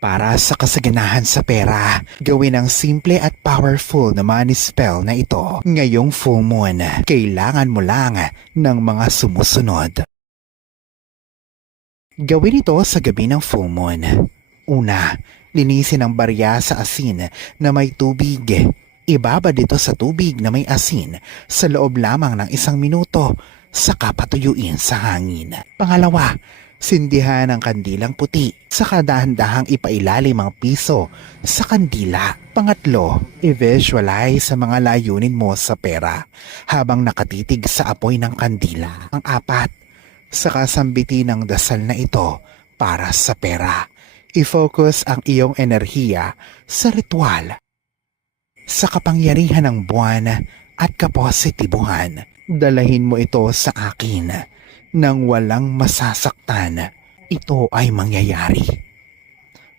Para sa kasaganahan sa pera, gawin ang simple at powerful na money spell na ito. Ngayong full moon, kailangan mo lang ng mga sumusunod. Gawin ito sa gabi ng full moon. Una, linisin ang barya sa asin na may tubig. Ibabad ito sa tubig na may asin sa loob lamang ng 1 minuto, saka patuyuin sa hangin. Pangalawa, sindihan ang kandilang puti, saka dahan-dahang ipailalim ang piso sa kandila. Pangatlo, i-visualize sa mga layunin mo sa pera habang nakatitig sa apoy ng kandila. Ang apat, saka sambitin ang dasal na ito para sa pera. I-focus ang iyong enerhiya sa ritual, sa kapangyarihan ng buwan at kapositibuhan. Dalahin mo ito sa akin nang walang masasaktan. Ito ay mangyayari.